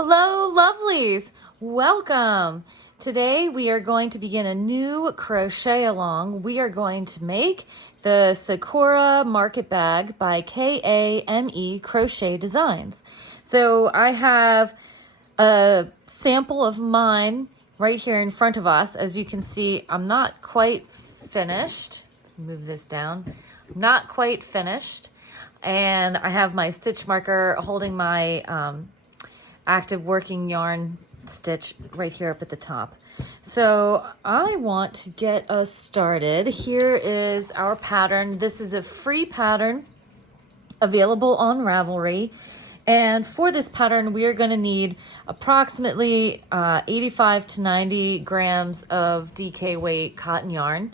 Hello, lovelies! Welcome! Today we are going to begin a new crochet along. We are going to make the Sakura Market Bag by CAL Crochet Designs. So I have a sample of mine right here in front of us. As you can see, I'm not quite finished. Move this down. Not quite finished. And I have my stitch marker holding my active working yarn stitch right here up at the top. So I want to get us started. Here is our pattern. This is a free pattern available on Ravelry. And for this pattern, we are going to need approximately 85 to 90 grams of DK weight cotton yarn.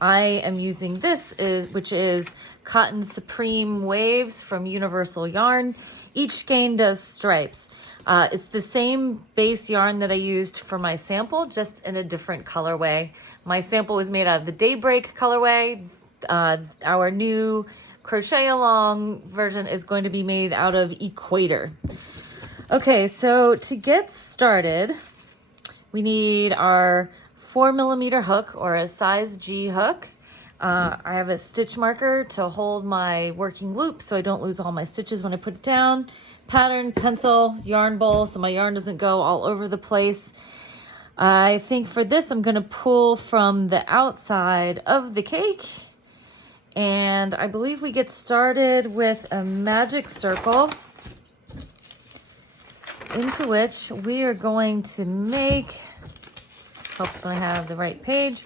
I am using which is Cotton Supreme Waves from Universal Yarn. Each skein does stripes. It's the same base yarn that I used for my sample, just in a different colorway. My sample was made out of the Daybreak colorway. Our new crochet along version is going to be made out of Equator. Okay, so to get started, we need our 4mm hook or a size G hook. I have a stitch marker to hold my working loop so I don't lose all my stitches when I put it down. Pattern, pencil, yarn bowl so my yarn doesn't go all over the place. I think for this I'm going to pull from the outside of the cake, and I believe we get started with a magic circle into which we are going to make, helps when I have the right page.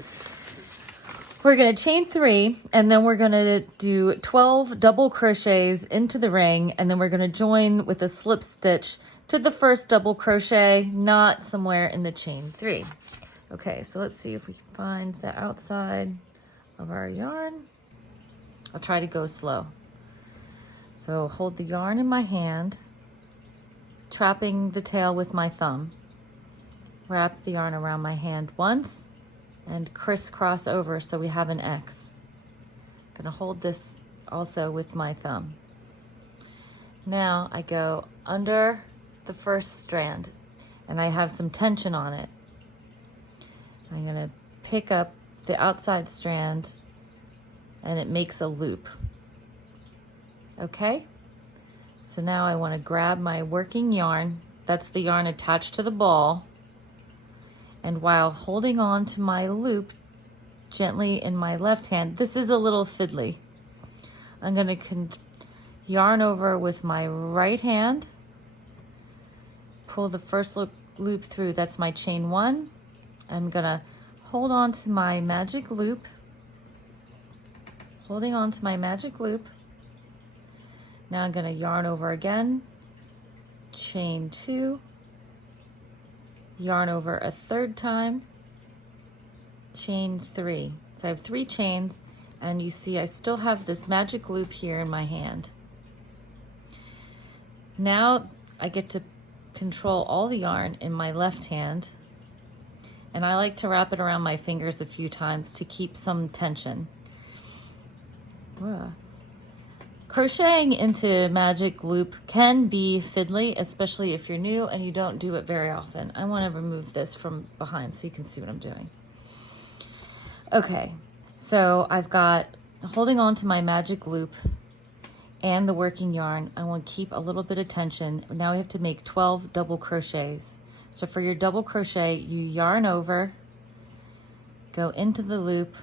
We're going to chain 3, and then we're going to do 12 double crochets into the ring, and then we're going to join with a slip stitch to the first double crochet, not somewhere in the chain 3. Okay, so let's see if we can find the outside of our yarn. I'll try to go slow. So hold the yarn in my hand, trapping the tail with my thumb. Wrap the yarn around my hand once, and crisscross over so we have an X. I'm gonna hold this also with my thumb. Now I go under the first strand and I have some tension on it. I'm gonna pick up the outside strand and it makes a loop. Okay? So now I wanna grab my working yarn, that's the yarn attached to the ball, and while holding on to my loop gently in my left hand, this is a little fiddly. I'm going to yarn over with my right hand, pull the first loop through, that's my chain 1. I'm going to hold on to my magic loop, holding on to my magic loop. Now I'm going to yarn over again, chain 2, yarn over a third time, chain 3. So I have 3 chains, and you see I still have this magic loop here in my hand. Now I get to control all the yarn in my left hand, and I like to wrap it around my fingers a few times to keep some tension. Whoa. Crocheting into magic loop can be fiddly, especially if you're new and you don't do it very often. I want to remove this from behind so you can see what I'm doing. Okay, so I've got holding on to my magic loop and the working yarn. I want to keep a little bit of tension. Now we have to make 12 double crochets. So for your double crochet, you yarn over, go into the loop,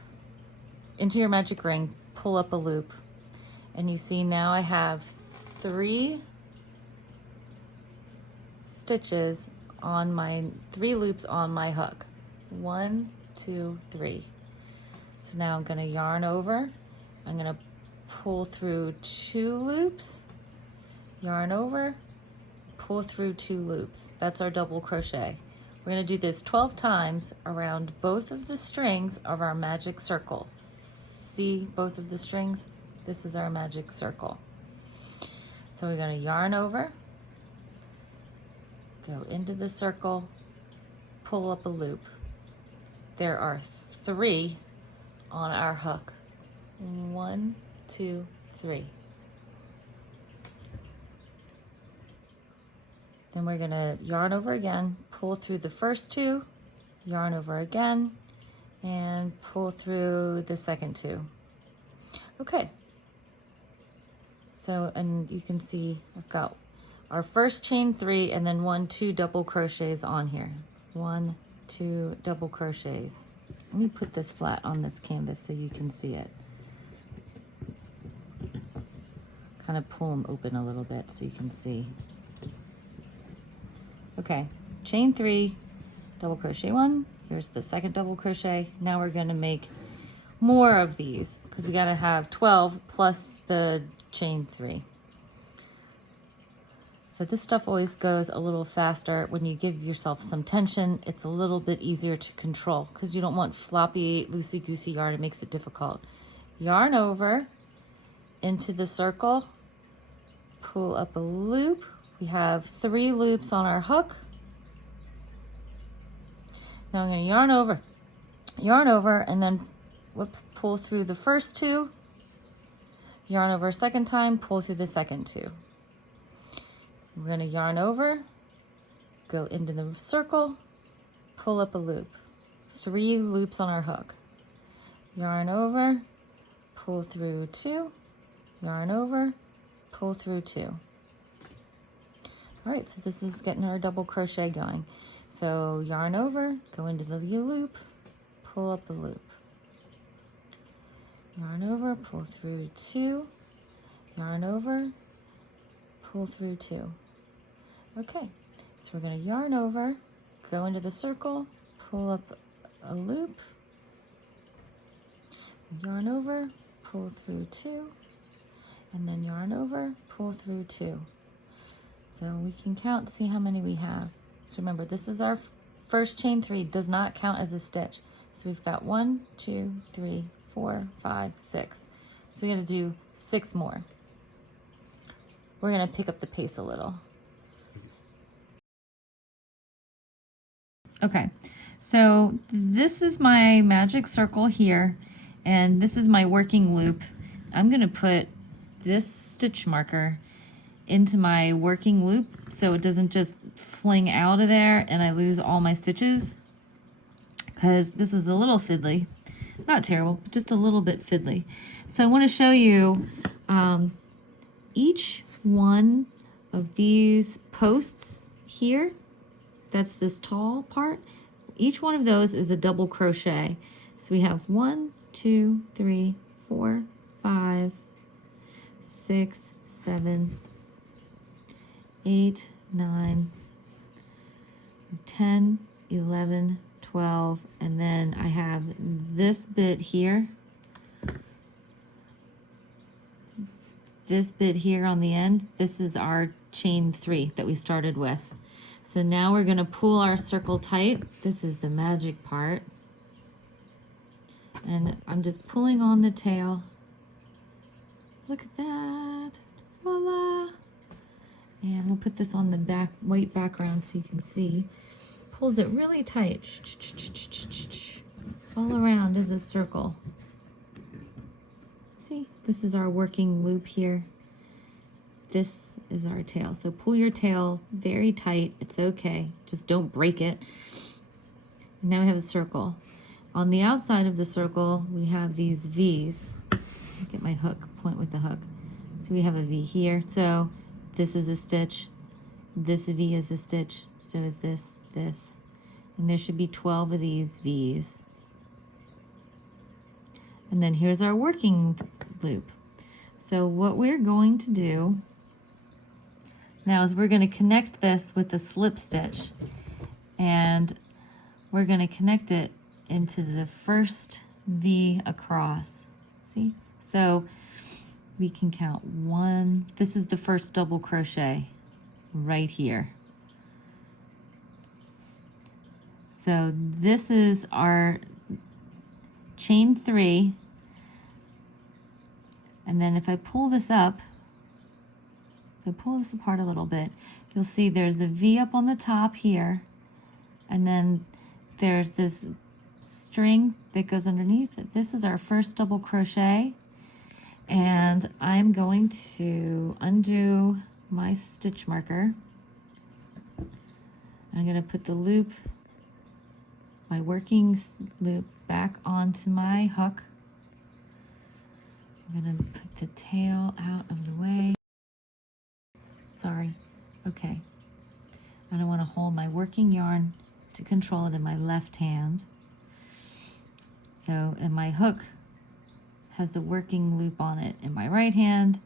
into your magic ring, pull up a loop. And you see now I have 3 stitches on my 3 loops on my hook. 1, 2, 3. So now I'm going to yarn over. I'm going to pull through 2 loops, yarn over, pull through 2 loops. That's our double crochet. We're going to do this 12 times around both of the strings of our magic circle. See both of the strings? This is our magic circle. So we're going to yarn over, go into the circle, pull up a loop. There are 3 on our hook. 1, 2, 3. Then we're gonna yarn over again, pull through the first two, yarn over again, and pull through the second two. Okay. So, and you can see I've got our first chain 3 and then 1, 2 double crochets on here. 1, 2 double crochets. Let me put this flat on this canvas so you can see it. Kind of pull them open a little bit so you can see. Okay, chain 3, double crochet 1. Here's the second double crochet. Now we're going to make more of these because we got to have 12 plus the chain 3. So this stuff always goes a little faster when you give yourself some tension. It's a little bit easier to control because you don't want floppy, loosey-goosey yarn. It makes it difficult. Yarn over into the circle, pull up a loop. We have 3 loops on our hook. Now I'm going to yarn over, and then, whoops, pull through the first 2. Yarn over a second time, pull through the second 2. We're going to yarn over, go into the circle, pull up a loop. 3 loops on our hook. Yarn over, pull through 2, yarn over, pull through 2. All right, so this is getting our double crochet going. So yarn over, go into the loop, pull up a loop. Yarn over, pull through 2, yarn over, pull through 2. Okay, so we're going to yarn over, go into the circle, pull up a loop, yarn over, pull through 2, and then yarn over, pull through 2. So we can count, see how many we have. So remember, this is our first chain 3, does not count as a stitch. So we've got 1, 2, 3, 4, 5, 6. So we got to do 6 more. We're going to pick up the pace a little. Okay, so this is my magic circle here, and this is my working loop. I'm going to put this stitch marker into my working loop so it doesn't just fling out of there and I lose all my stitches, because this is a little fiddly. Not terrible, but just a little bit fiddly. So I want to show you each one of these posts here. That's this tall part. Each one of those is a double crochet. So we have 1, 2, 3, 4, 5, 6, 7, 8, 9, 10, 11, 12, and then I have this bit here. This bit here on the end, this is our chain 3 that we started with. So now we're going to pull our circle tight. This is the magic part. And I'm just pulling on the tail. Look at that. Voila. And we'll put this on the white background so you can see. Pulls it really tight. All around is a circle. See, this is our working loop here. This is our tail. So pull your tail very tight. It's okay. Just don't break it. And now we have a circle. On the outside of the circle, we have these V's. Get my hook, point with the hook. So we have a V here. So this is a stitch. This V is a stitch. So is this, this. And there should be 12 of these V's. And then here's our working loop. So what we're going to do now is we're going to connect this with a slip stitch, and we're going to connect it into the first V across. See? So we can count 1. This is the first double crochet right here. So this is our chain 3. And then if I pull this up, if I pull this apart a little bit, you'll see there's a V up on the top here, and then there's this string that goes underneath it. This is our first double crochet, and I'm going to undo my stitch marker. I'm gonna put the loop, my working loop, back onto my hook. I'm gonna put the tail out of the way. Sorry, okay. And I wanna hold my working yarn to control it in my left hand. So, and my hook has the working loop on it in my right hand.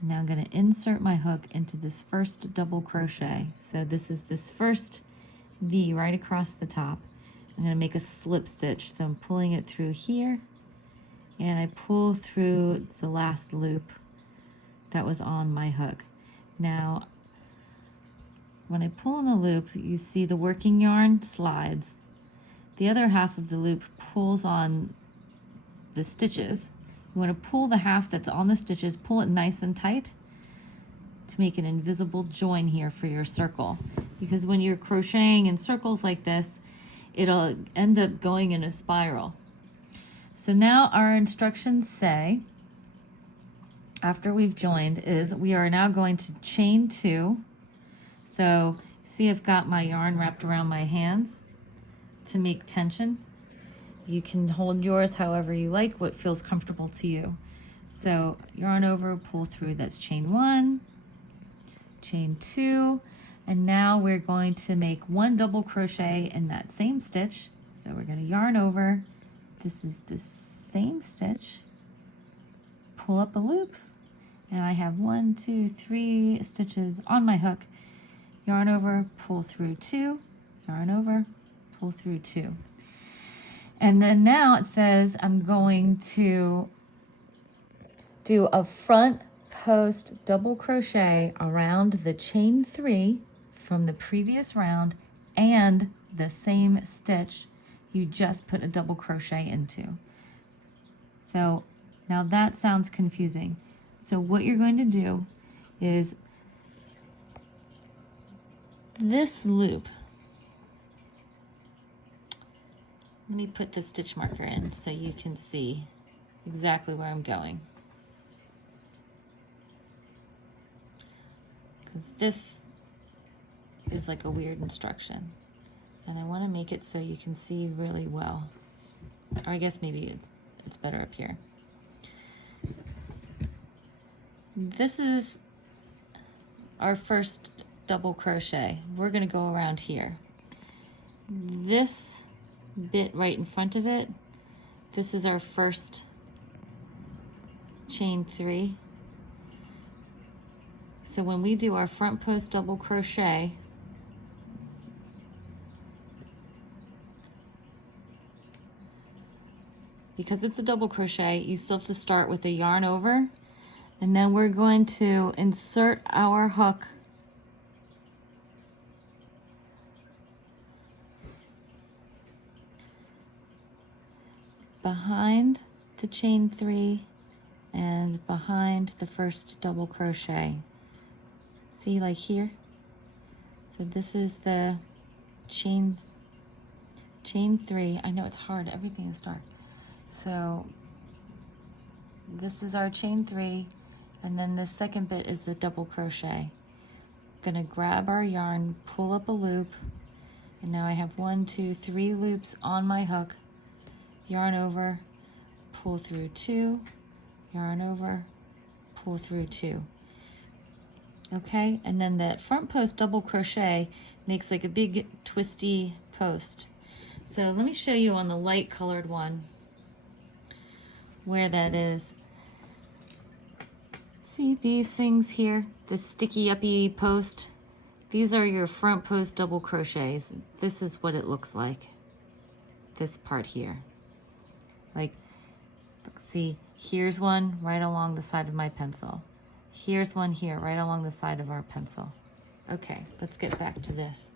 And now I'm gonna insert my hook into this first double crochet. So this is this first V right across the top. I'm gonna make a slip stitch. So I'm pulling it through here, and I pull through the last loop that was on my hook. Now, when I pull in the loop, you see the working yarn slides. The other half of the loop pulls on the stitches. You want to pull the half that's on the stitches, pull it nice and tight to make an invisible join here for your circle. Because when you're crocheting in circles like this, it'll end up going in a spiral. So now our instructions say, after we've joined, is we are now going to chain 2. So see, I've got my yarn wrapped around my hands to make tension. You can hold yours however you like, what feels comfortable to you. So yarn over, pull through, that's chain 1, chain 2, and now we're going to make 1 double crochet in that same stitch. So we're going to yarn over, this is the same stitch, pull up a loop, and I have 1, 2, 3 stitches on my hook, yarn over, pull through 2, yarn over, pull through 2. And then now it says I'm going to do a front post double crochet around the chain 3 from the previous round and the same stitch you just put a double crochet into. So now that sounds confusing. So what you're going to do is this loop. Let me put the stitch marker in so you can see exactly where I'm going. Because this is like a weird instruction. And I want to make it so you can see really well. Or I guess maybe it's better up here. This is our first double crochet. We're going to go around here. This bit right in front of it, this is our first chain 3. So when we do our front post double crochet, because it's a double crochet, you still have to start with a yarn over, and then we're going to insert our hook behind the chain 3 and behind the first double crochet. See, like here? So this is the chain 3. I know it's hard, everything is dark. So this is our chain 3, and then the second bit is the double crochet. Gonna grab our yarn, pull up a loop, and now I have 1, 2, 3 loops on my hook. Yarn over, pull through 2, yarn over, pull through 2. Okay, and then that front post double crochet makes like a big twisty post. So let me show you on the light colored one where that is. See these things here, the sticky uppy post? These are your front post double crochets. This is what it looks like, this part here. Like, see, here's one right along the side of my pencil. Here's one here, right along the side of our pencil. Okay, let's get back to this.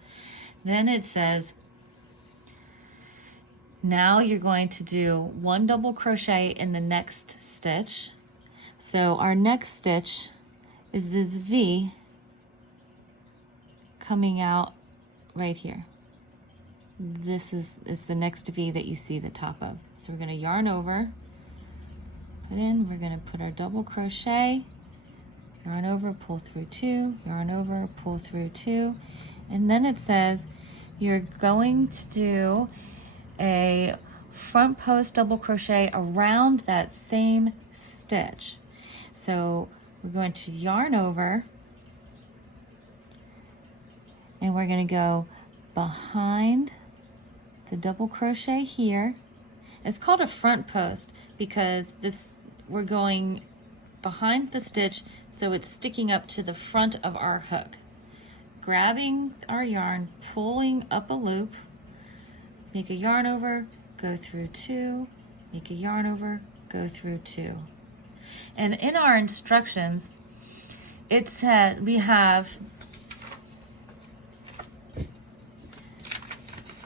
Then it says, now you're going to do 1 double crochet in the next stitch. So our next stitch is this V coming out right here. This is the next V that you see the top of. So we're going to yarn over, put in, we're going to put our double crochet, yarn over, pull through 2, yarn over, pull through 2, and then it says you're going to do a front post double crochet around that same stitch. So we're going to yarn over, and we're going to go behind the double crochet here. It's called a front post because we're going behind the stitch so it's sticking up to the front of our hook. Grabbing our yarn, pulling up a loop, make a yarn over, go through 2, make a yarn over, go through 2. And in our instructions, it said we have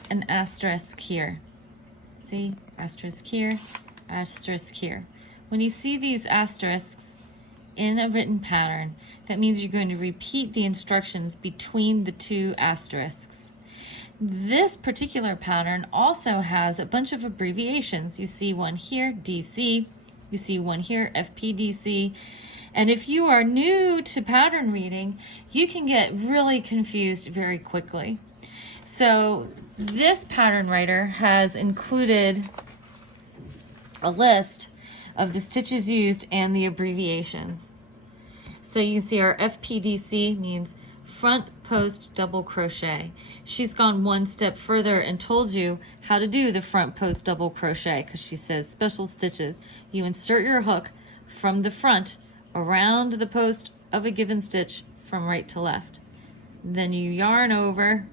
an asterisk here. See, asterisk here, asterisk here. When you see these asterisks in a written pattern, that means you're going to repeat the instructions between the 2 asterisks. This particular pattern also has a bunch of abbreviations. You see one here, DC, you see one here, FPDC. And if you are new to pattern reading, you can get really confused very quickly. So this pattern writer has included a list of the stitches used and the abbreviations. So you can see our FPDC means front post double crochet. She's gone one step further and told you how to do the front post double crochet, because she says special stitches. You insert your hook from the front around the post of a given stitch from right to left. Then you yarn over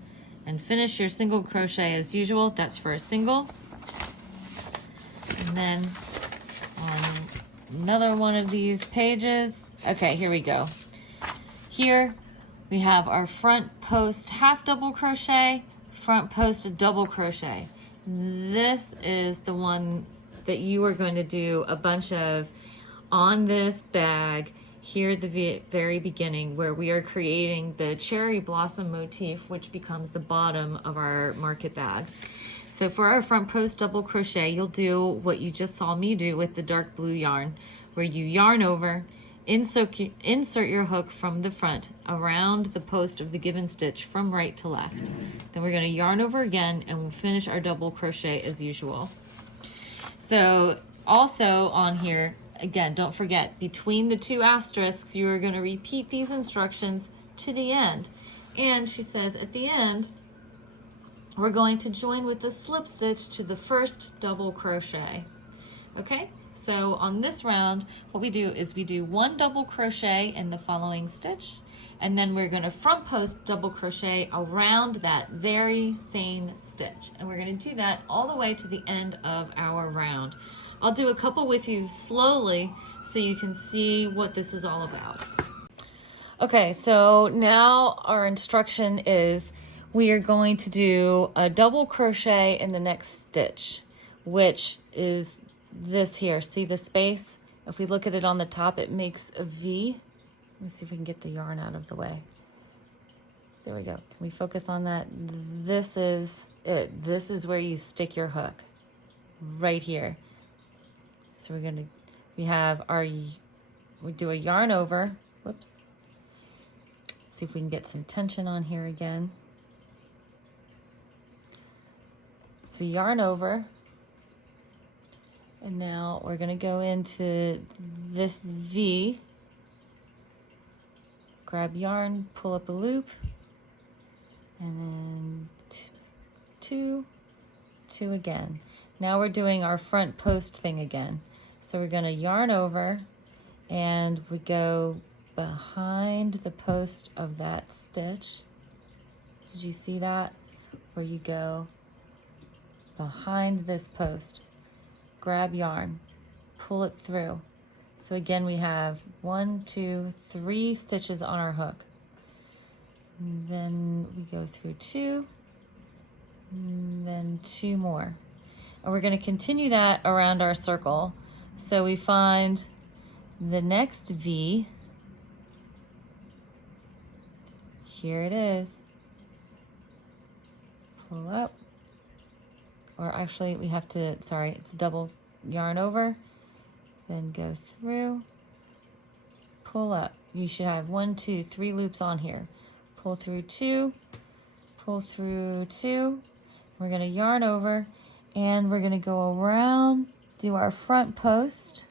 and finish your single crochet as usual. That's for a single. And then on another one of these pages, okay, here we go. Here we have our front post half double crochet, front post double crochet. This is the one that you are going to do a bunch of on this bag here at the very beginning, where we are creating the cherry blossom motif, which becomes the bottom of our market bag. So for our front post double crochet, you'll do what you just saw me do with the dark blue yarn, where you yarn over, insert your hook from the front around the post of the given stitch from right to left. Then we're going to yarn over again and we'll finish our double crochet as usual. So also on here, again, don't forget, between the 2 asterisks, you are going to repeat these instructions to the end. And she says at the end, we're going to join with the slip stitch to the first double crochet. Okay, so on this round, what we do is we do 1 double crochet in the following stitch, and then we're going to front post double crochet around that very same stitch. And we're going to do that all the way to the end of our round. I'll do a couple with you slowly so you can see what this is all about. Okay, so now our instruction is we are going to do a double crochet in the next stitch, which is this here. See the space? If we look at it on the top, it makes a V. Let's see if we can get the yarn out of the way. There we go. Can we focus on that? This is it. This is where you stick your hook, right here. So we do a yarn over. Whoops. See if we can get some tension on here again. So we yarn over, and now we're going to go into this V, grab yarn, pull up a loop, and then 2 again. Now we're doing our front post thing again. So we're going to yarn over, and we go behind the post of that stitch. Did you see that? Where you go behind this post, grab yarn, pull it through. So again, we have 1, 2, 3 stitches on our hook. And then we go through 2, and then 2 more. And we're going to continue that around our circle. So we find the next V. Here it is. Pull up. Or actually we have to, sorry, it's double yarn over, then go through, pull up. You should have 1, 2, 3 loops on here. Pull through 2, pull through 2. We're going to yarn over, and we're going to go around, do our front post,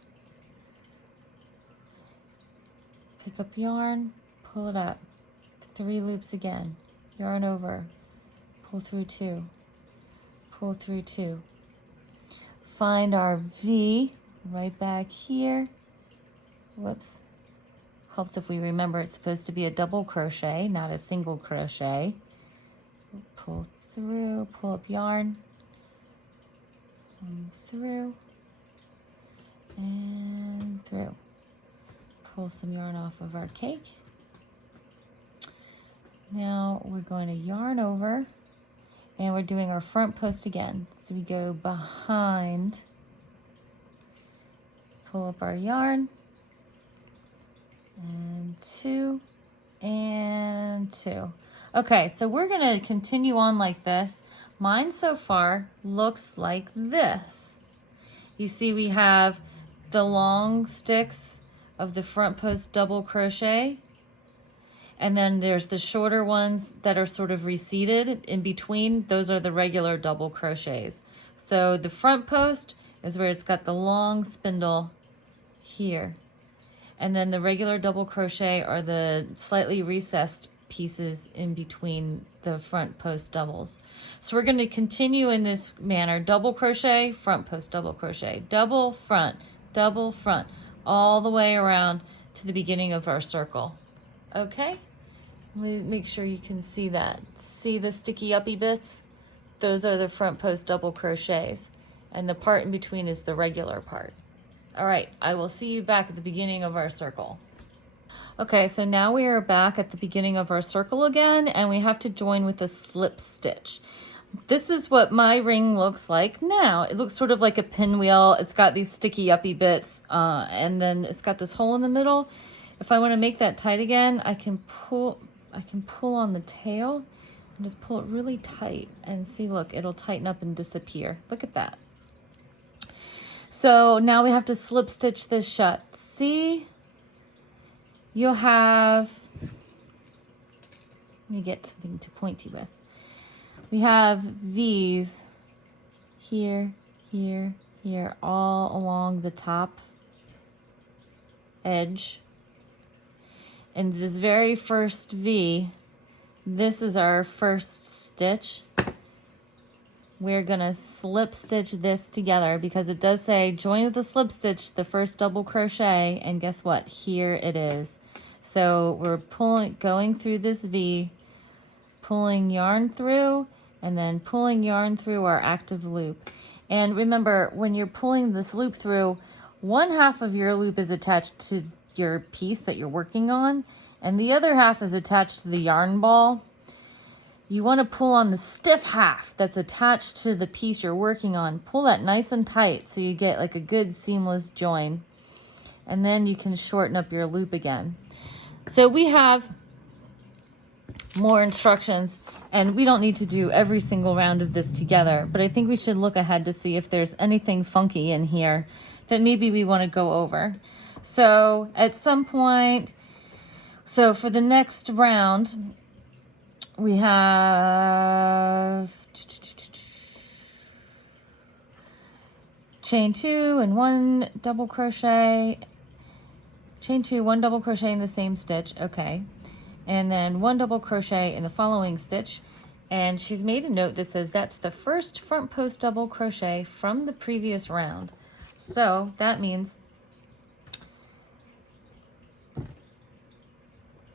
pick up yarn, pull it up, 3 loops again, yarn over, pull through 2, pull through 2. Find our V right back here. Whoops. Helps if we remember it's supposed to be a double crochet, not a single crochet. Pull through, pull up yarn, through, and through. Pull some yarn off of our cake. Now we're going to yarn over, and we're doing our front post again. So we go behind, pull up our yarn, and 2, and 2. Okay, so we're gonna continue on like this. Mine so far looks like this. You see we have the long sticks of the front post double crochet, and then there's the shorter ones that are sort of receded in between. Those are the regular double crochets. So the front post is where it's got the long spindle here, and then the regular double crochet are the slightly recessed pieces in between the front post doubles. So we're going to continue in this manner: double crochet, front post double crochet, double front, all the way around to the beginning of our circle. Okay, let me make sure you can see that. See the sticky uppy bits? Those are the front post double crochets, and the part in between is the regular part. All right, I will see you back at the beginning of our circle. Okay, so now we are back at the beginning of our circle again, and we have to join with a slip stitch. This is what my ring looks like now. It looks sort of like a pinwheel. It's got these sticky uppy bits, and then it's got this hole in the middle. If I want to make that tight again, I can pull on the tail and just pull it really tight, and see, look, it'll tighten up and disappear. Look at that. So now we have to slip stitch this shut. See? You'll have, let me get something to point you with. We have V's here, here, here, all along the top edge. And this very first V, this is our first stitch. We're gonna slip stitch this together because it does say join with the slip stitch, the first double crochet, and guess what? Here it is. So we're going through this V, pulling yarn through, and then pulling yarn through our active loop. And remember, when you're pulling this loop through, one half of your loop is attached to your piece that you're working on, and the other half is attached to the yarn ball. You want to pull on the stiff half that's attached to the piece you're working on. Pull that nice and tight so you get like a good seamless join. And then you can shorten up your loop again. So we have more instructions, and we don't need to do every single round of this together, but I think we should look ahead to see if there's anything funky in here that maybe we want to go over. So at some point, so for the next round, we have chain 2 and 1 double crochet, chain 2, 1 double crochet in the same stitch, okay, and then 1 double crochet in the following stitch. And she's made a note that says that's the first front post double crochet from the previous round. So that means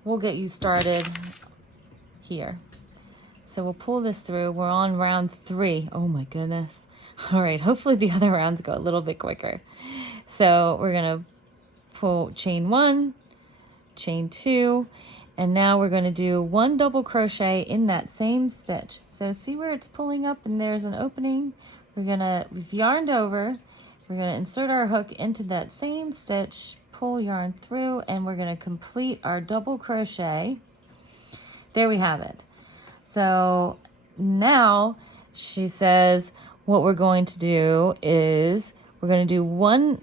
we'll get you started here. So we'll pull this through. We're on round 3. Oh my goodness. All right, hopefully the other rounds go a little bit quicker. So we're gonna pull chain 1, chain 2, and now we're going to do 1 double crochet in that same stitch. So see where it's pulling up and there's an opening? We've yarned over, we're going to insert our hook into that same stitch, pull yarn through, and we're going to complete our double crochet. There we have it. So now she says what we're going to do is we're going to do 1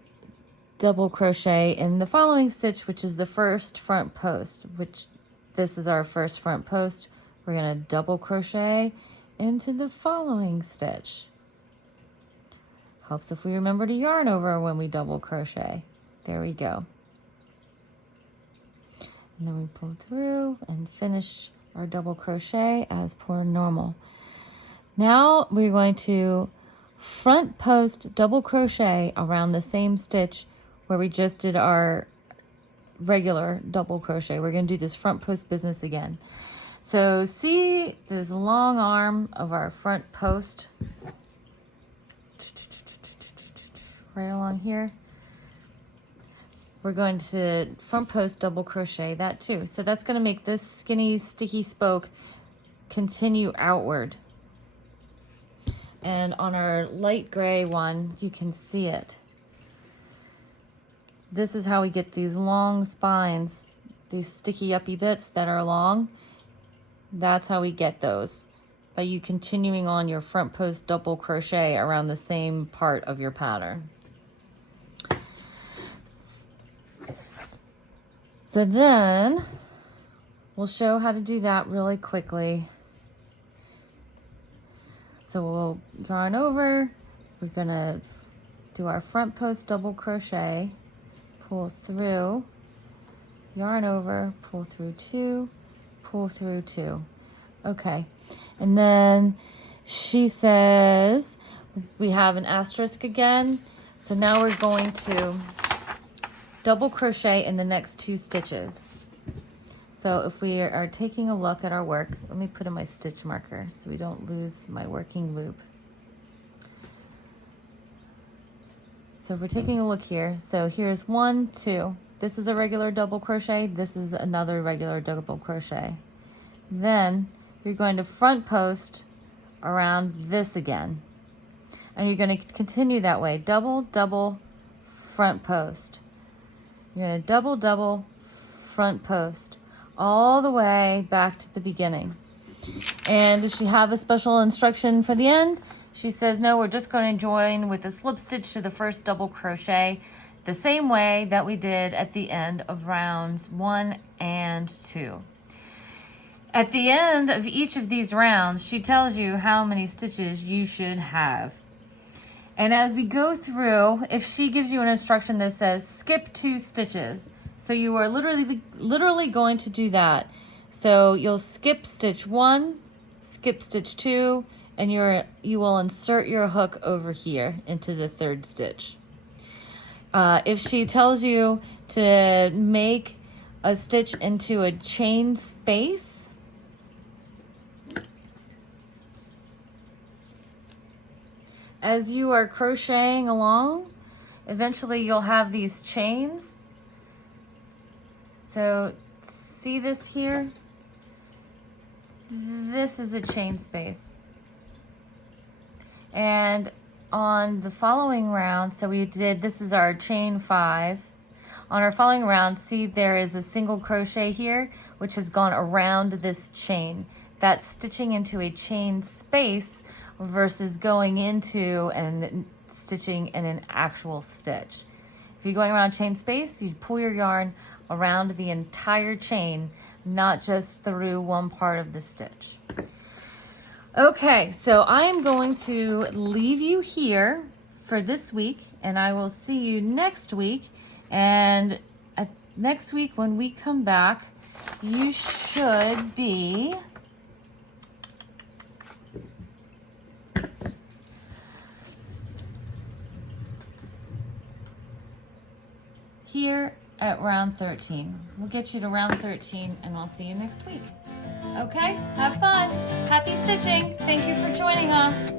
double crochet in the following stitch, which is the first front post, which this is our first front post. We're going to double crochet into the following stitch. Helps if we remember to yarn over when we double crochet. There we go. And then we pull through and finish our double crochet as per normal. Now we're going to front post double crochet around the same stitch where we just did our regular double crochet. We're going to do this front post business again. So see this long arm of our front post right along here. We're going to front post double crochet that too. So that's going to make this skinny sticky spoke continue outward. And on our light gray one, you can see it. This is how we get these long spines, these sticky uppy bits that are long. That's how we get those, by you continuing on your front post double crochet around the same part of your pattern. So then we'll show how to do that really quickly. So we'll yarn over, we're gonna do our front post double crochet, pull through, yarn over, pull through two, pull through two. Okay, and then she says we have an asterisk again. So now we're going to double crochet in the next two stitches. So if we are taking a look at our work, let me put in my stitch marker so we don't lose my working loop. So if we're taking a look here, so here's 1, 2. This is a regular double crochet. This is another regular double crochet. Then you're going to front post around this again. And you're going to continue that way. Double, double, front post. You're going to double, double, front post, all the way back to the beginning. And does she have a special instruction for the end? She says, no, we're just going to join with a slip stitch to the first double crochet the same way that we did at the end of rounds 1 and 2. At the end of each of these rounds, she tells you how many stitches you should have. And as we go through, if she gives you an instruction that says skip 2 stitches, so you are literally going to do that. So you'll skip stitch 1, skip stitch 2, and you will insert your hook over here into the 3rd stitch. If she tells you to make a stitch into a chain space, as you are crocheting along, eventually you'll have these chains. So see this here? This is a chain space. And on the following round, so we did, this is our chain 5. On our following round, see there is a single crochet here, which has gone around this chain. That's stitching into a chain space versus going into and stitching in an actual stitch. If you're going around chain space, you pull your yarn around the entire chain, not just through one part of the stitch. Okay, so I'm going to leave you here for this week, and I will see you next week. And next week when we come back, you should be here at round 13. We'll get you to round 13 and I'll see you next week. Okay, have fun. Happy stitching. Thank you for joining us.